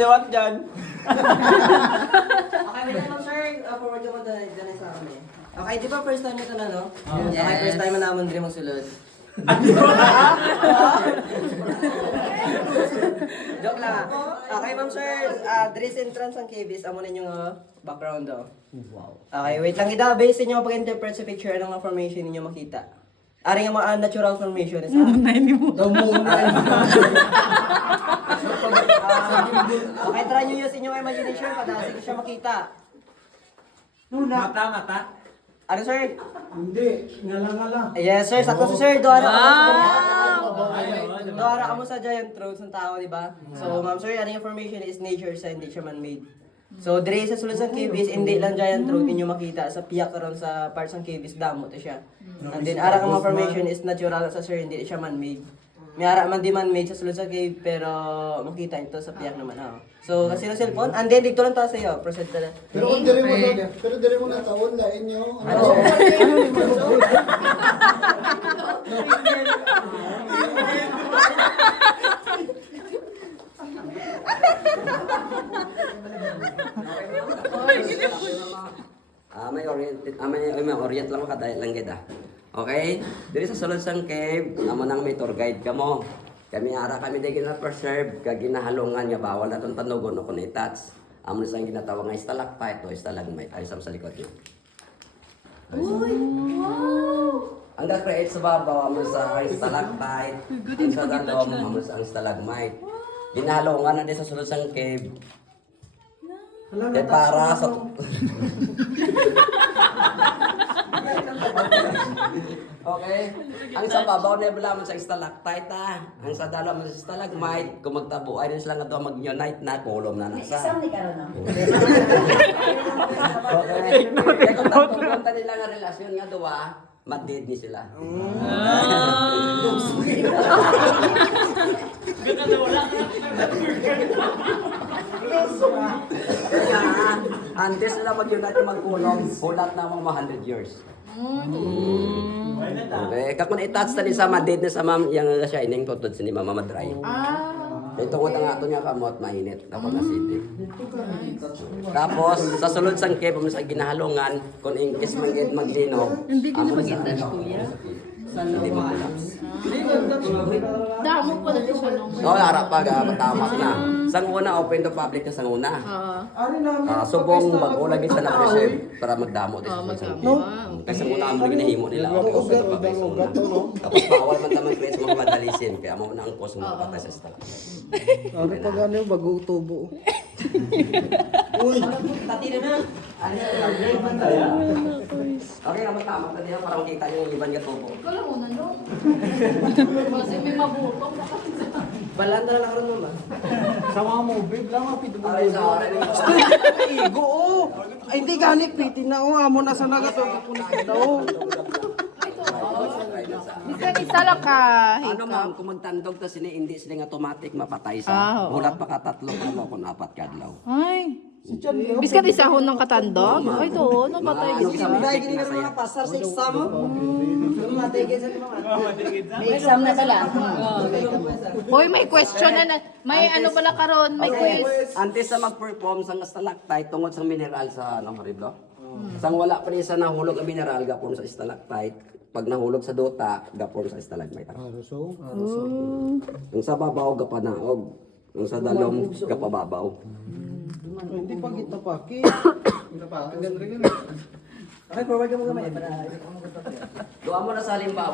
liwat dyan. Okay, wait lang sir. Forward mo dyan sa akin eh. Okay, di ba first time ito na, no? Yes. Okay, first time na naman din magsulod. Joke lang. Okay, ma'am sir. Dress entrance ang KBS. Amo na yung background do. Wow. Okay, wait lang. Base ninyo pag-interpret sa picture. Anong formation ninyo makita? Ari nga mga natural formation. Munay ni mo. Munay. Okay, try nyo yung inyong imagination. Padasig ko siya makita. Mata. Ano sir? Hindi, ngala-ngala. Yes sir, sakto si sir. Doara kamo sa giant throats ng tao, di ba? So ma'am sir, ano yung information is nature sa hindi siya man-made. So dire sa sulod sa caves, hindi lang giant throat ninyo makita sa piyak karon sa parts ng caves, damo to siya. And then ara ang formation is natural sa sir, hindi siya man-made. May ara man di man-made sa sulod sa cave, pero makita ito sa piyak naman. So kasi ng cellphone, and then dito lang tayo sa iyo, proceed ka na. Pero kung dire mo na taon, lain nyo. Ano sir? May orient lang ka dahil lang kita. Okay? Diri sa sulod sang cave, amo nang may tour guide ka mo. Kami ara kami di gina-preserve kag ginahalungan nga bawal na tong tanugon o kun i-touch. Amo sang ginatawag nga stalactite o stalagmite ay sa likod niyo. Uy! Wow! Ang create sa babaw amo sa stalactite, ang sa dalom amo sa stalagmite. Ginahalungan na di sa sulod sang cave. Para sa Okay. Ang sa babaw na bala sa stalactite ang sa dalaw mo sa stalagmite, kung magtabuay din sila nga doon mag-unite na kolom na nasa. Exam ni karon na. Okay. Kaya kung tagpupunta nila nga relasyon nga duwa, madid ni sila. Antes sila mag-unite magkulong, hulat na mga 100 years. Okay, kakun i-touch tani sa madid na sa ma'am yang shining tutod sa ni Mama Madray. Ito ko nga ato niya kamot mainit ako na city. Tapos sa sulod sang cave sa ginahalungan kun ingkis manggid maglinog. Hindi ko na mag-touch kuya. Hindi mag-collapse. Damo pa na siya nung. No, harap pa matamak na. Sang una open to public ka sang una. Subong bago lagi sa na-preserve para magdamo din sa sang cave. Kasi muna amo ginahimo nila okay open to public sang una. Tapos bawal man taman create sa mga vandalism kaya amo na ang cause ng mga patay sa stala. Ano pa gano'n, bago tubo. Uy! Tati na na! Okay, naman tama ka din para makita niyo yung iban ka tubo. Ikaw lang una no. Kasi may mabutong na kasi. Balanda na lang rin mo ba? Sa mga movie, lang ang pido mo. Ay, sa oras ni Igo, oh. Ay, hindi ganit, piti na, oh. Amo na sa nagato. Bisan isa lang ka. Ano ma'am, kung magtandog ta sila, hindi sila automatic mapatay sa. Mulat pa ka tatlo pa kung apat kadlaw. Ay. Biskat isahon ng katandog? Ay, doon. Napatay Ano sa Dahil mga gini meron mga pasar sa exam mo. Matigil sa mga. May exam na pala. Hoy, may question na. May ano pala karon? May quiz. Antes sa mag-perform sa stalactite tungod sa mineral sa ano mariblo. Sang wala pa rin sa nahulog ang mineral gapon sa stalactite. Pag nahulog sa dota, gapon sa stalagmite. Yung sa babaw gapanaog. Yung sa dalom gapababaw. Hindi pa kita paki. Okay, forward ka mo gamay para Duha mo na sa halimbawa